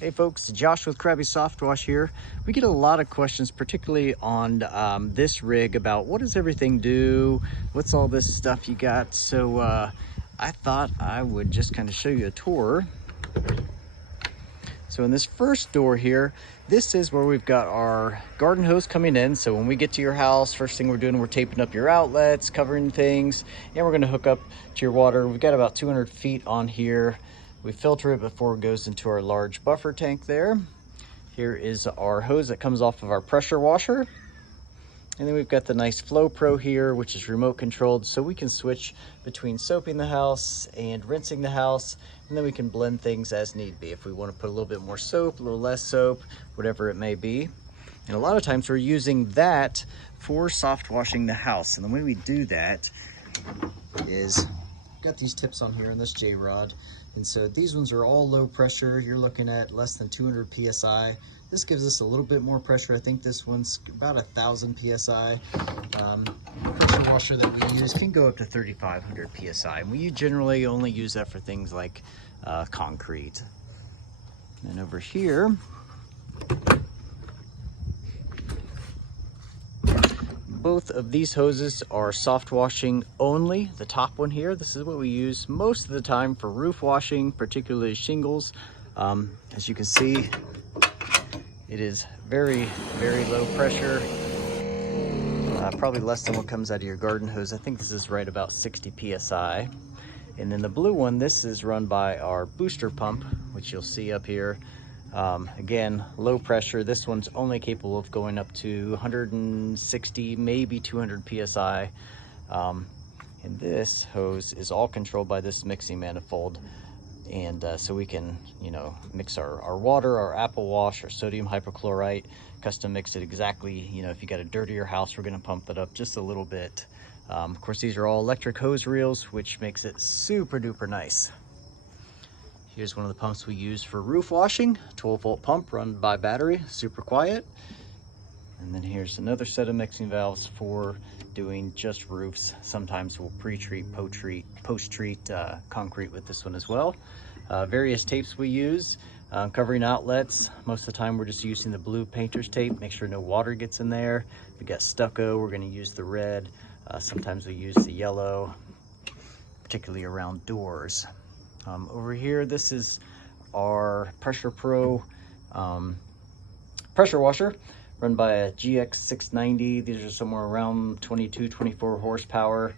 Hey folks, Josh with Crabby Soft Wash here. We get a lot of questions, particularly on this rig, about what does everything do? What's all this stuff you got? So I thought I would just kind of show you a tour. So in this first door here, this is where we've got our garden hose coming in. So when we get to your house, first thing we're doing, we're taping up your outlets, covering things, and we're gonna hook up to your water. We've got about 200 feet on here. We filter it before it goes into our large buffer tank there. Here is our hose that comes off of our pressure washer. And then we've got the nice Flow Pro here, which is remote controlled, so we can switch between soaping the house and rinsing the house, and then we can blend things as need be. If we want to put a little bit more soap, a little less soap, whatever it may be. And a lot of times we're using that for soft washing the house. And the way we do that is, got these tips on here and this J-rod. And so these ones are all low pressure. You're looking at less than 200 PSI. This gives us a little bit more pressure. I think this one's about 1,000 PSI. The pressure washer that we use can go up to 3,500 PSI. And we generally only use that for things like concrete. And over here, both of these hoses are soft washing only. The top one here, this is what we use most of the time for roof washing, particularly shingles. As you can see, it is very, very low pressure. Probably less than what comes out of your garden hose. I think this is right about 60 PSI. And then the blue one, this is run by our booster pump, which you'll see up here. Again, low pressure. This one's only capable of going up to 160, maybe 200 PSI. And this hose is all controlled by this mixing manifold. And so we can, mix our water, our apple wash, our sodium hypochlorite, custom mix it exactly. If you got a dirtier house, we're gonna pump it up just a little bit. Of course, these are all electric hose reels, which makes it super duper nice. Here's one of the pumps we use for roof washing, 12-volt pump run by battery, super quiet. And then here's another set of mixing valves for doing just roofs. Sometimes we'll pre-treat, post-treat concrete with this one as well. Various tapes we use, covering outlets. Most of the time we're just using the blue painter's tape, make sure no water gets in there. If we got stucco, we're gonna use the red. Sometimes we use the yellow, particularly around doors. Over here, this is our Pressure Pro pressure washer run by a GX690. These are somewhere around 22, 24 horsepower.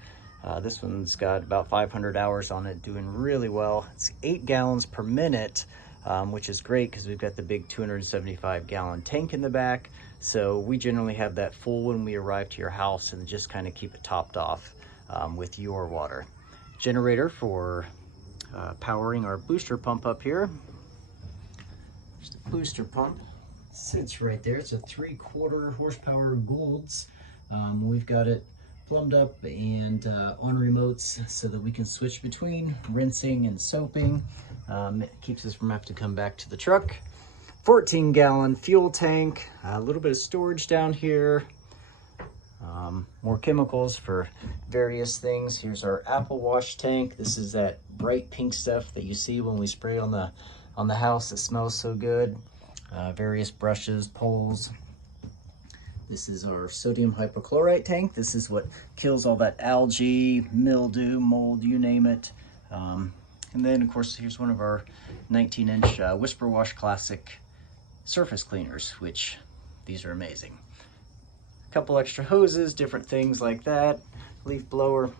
This one's got about 500 hours on it, doing really well. It's 8 gallons per minute, which is great because we've got the big 275-gallon tank in the back. So we generally have that full when we arrive to your house and just kind of keep it topped off with your water. Generator for powering our booster pump up here. There's the booster pump. Sits right there. It's a 3/4 horsepower Goulds. We've got it plumbed up and on remotes so that we can switch between rinsing and soaping. It keeps us from having to come back to the truck. 14-gallon fuel tank, a little bit of storage down here. More chemicals for various things. Here's our apple wash tank. This is that bright pink stuff that you see when we spray on the house. It smells so good. Various brushes, poles. This is our sodium hypochlorite tank. This is what kills all that algae, mildew, mold, you name it. And then, of course, here's one of our 19-inch Whisper Wash Classic surface cleaners, which these are amazing. Couple extra hoses, different things like that, leaf blower.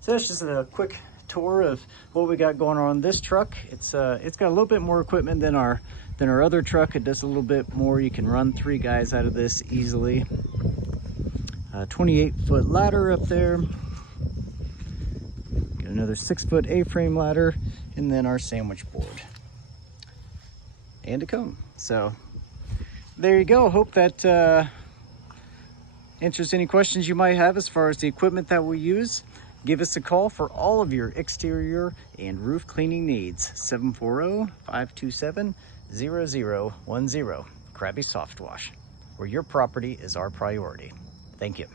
So that's just a quick tour of what we got going on this truck. It's got a little bit more equipment than our other truck. It does a little bit more. You can run 3 guys out of this easily. 28-foot ladder up there. Got another 6-foot A-frame ladder, and then our sandwich board and a comb. So there you go. Hope that answers any questions you might have as far as the equipment that we use. Give us a call for all of your exterior and roof cleaning needs. 740-527-0010. Crabby Soft Wash, where your property is our priority. Thank you.